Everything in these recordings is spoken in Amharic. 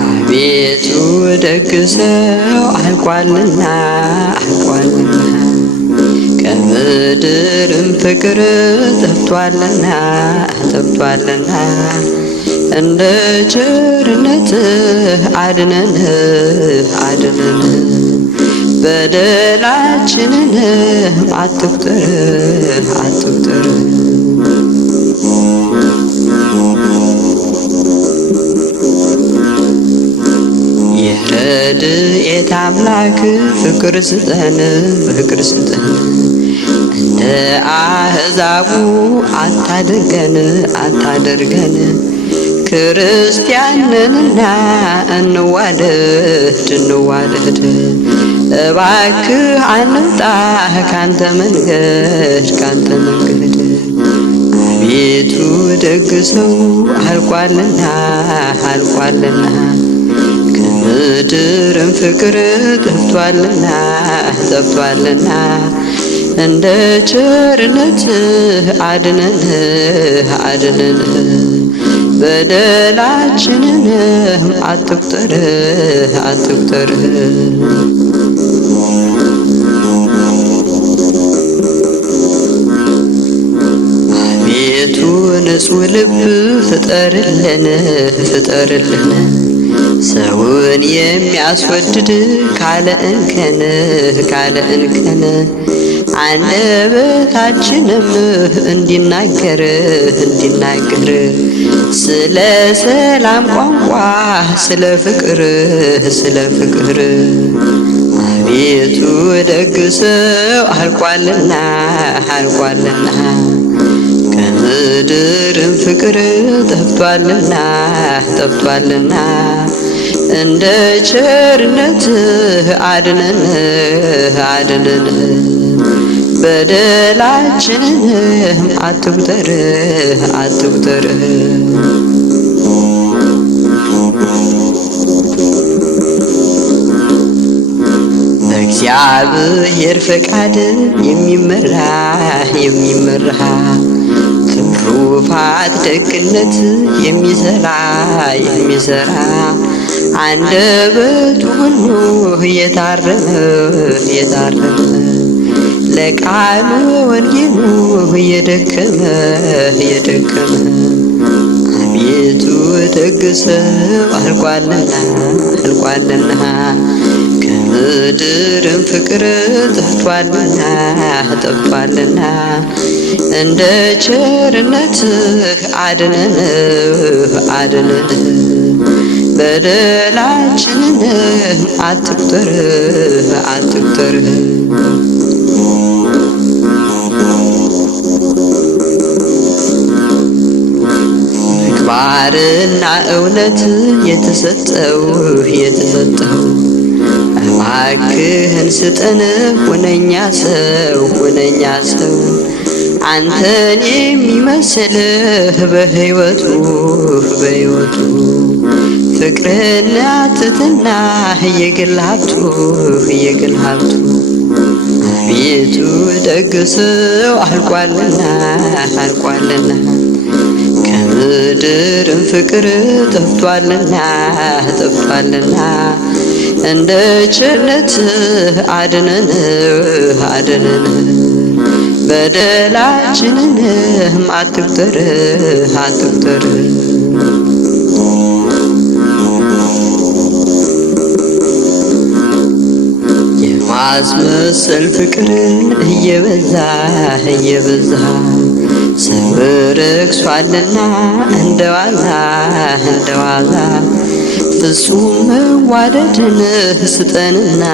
አቤቱ ደግ ሰው አልቋልና ከምድርም ፍቅር ጠፍቷልና እንደ ቸርነትህ አድነን በደላችንን አትቁጠር የረድኤት አምላክ ፍቅር ስጠን እንደ አሕዛቡ አታደርገን ክርስቲያንንና እንዋደድ እባክህ አንውጣ ካንተ መንገድ አቤቱ ደግ ሰው አልቋልና ከምድርም ፍቅር ጠፍቷልና እንደ ቸርነትህ አድነን በደላችንንም አትቁጠር አቤቱ ንጹሕ ልብ ፍጠርልን ሰውን የሚያስወድድ ካለ እንከን አንደበታችንም እንዲናገር ስለ ሰላም ቋንቋ ስለ ፍቅር አቤቱ ደግ ሰው አልቋልና ከምድርም ፍቅር ጠፍቷልና እንደ ቸርነትህ አድነን በደላችንንም አትቁጠር በእግዚአብሔር ፈቃድ የሚመራ ትሩፋት ደግነት የሚሰራ አንደበቱ ሁሉ የታረመ ለቃሉ ወንጌሉ የደከመ አቤቱ ደግ ሰው አልቋልና ከምድርም ፍቅር ጠፍቷልና እንደ ቸርነትህ አድነን በደላችንንም አትቁጠር ምግባርና እውነት የተሰጠው እባክህን ስጠን ሁነኛ ሰው አንተን የሚመስልህ በሕይወቱ ፍቅርና ትሕትና የግል ሀብቱ አቤቱ ደግ ሰው አልቋልና ከምድርም ፍቅር ጠፍቷልና እንደ ቸርነትህ አድነን በደላችንንም አትቁጠር የማስመሰል ፍቅርን እየበዛ ሰው ረክሷልና እንደዋዛ ፍጹም መዋደድን ስጠንና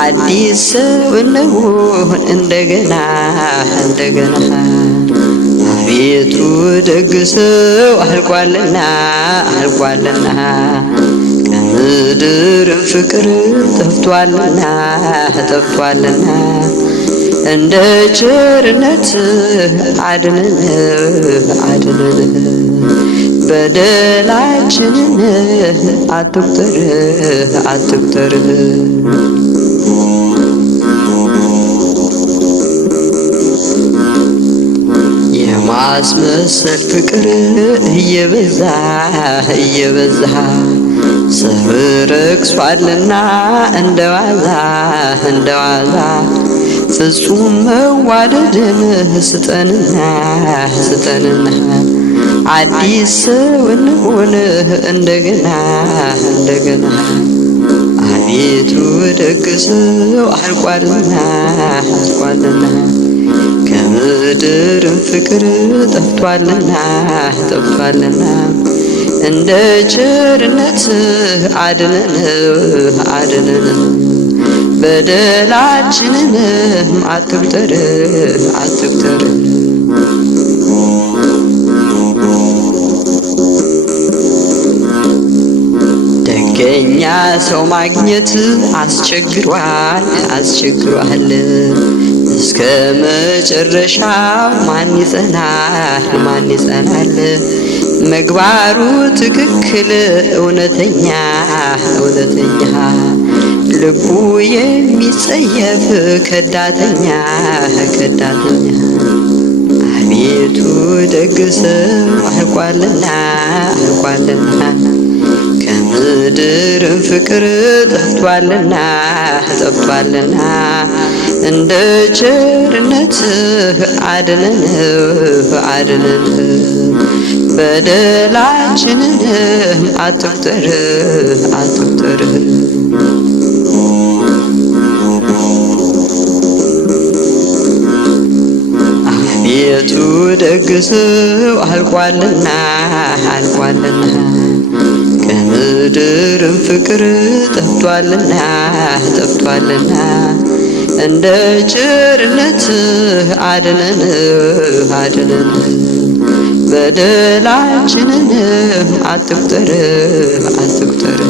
አዲስ ሰው እንሁን እንደገና አቤቱ ደግ ሰው አልቋልና ከምድርም ፍቅር ጠፍቷልና እንደ ቸርነትህ አድነን በደላችንን አትቁጠር አትቁጠር። የማስመሰል ፍቅር እየበዛ እየበዛ ሰው ረክሷልና እንደ ዋዛ እንደ ዋዛ ፍጹም መዋደድን ስጠንና ስጠንና አዲስ ሰው እንሁን እንደገና እንደገና። አቤቱ ደግ ሰው አልቋልና አልቋልና ከምድርም ፍቅር ጠፍቷልና ጠፍቷልና እንደ ቸርነትህ አድነን አድነን በደላችንንም አትቁጠር አትቁጠር። ደገኛ ሰው ማግኘት አስቸግሯል አስቸግሯል። እስከ መጨረሻው ማን ይጸናል ማን ይጸናል? ምግባሩ ትክክል እውነተኛ እውነተኛ ልቡ የሚጸየፍ ከዳተኛ ከዳተኛ። አቤቱ ደግ ሰው አልቋልና አልቋልና ከምድርም ፍቅር ጠፍቷልና ጠፍቷልና እንደ ቸርነትህ አድነን አድነን በደላችንንም አትቁጠር አትቁጠር። አቤቱ ደግ ሰው አልቋልና አልቋልና ከምድርም ፍቅር ጠፍቷልና ጠፍቷልና እንደ ቸርነትህ አድነን አድነን በደላችንንም አትቁጠር አትቁጠር። አቤቱ ደግ ሰው አልቋልና አልቋልና ከምድርም ፍቅር ጠፍቷልና ጠፍቷልና እንደ ቸርነትህ አድነን አትቁጠር። አቤቱ ደግ ሰው አልቋልና አልቋልና ከምድርም ፍቅር ጠፍቷልና ጠፍቷልና እንደ ቸርነትህ አድነን አድነን በደላችንንም አትቁጠር አትቁጠር።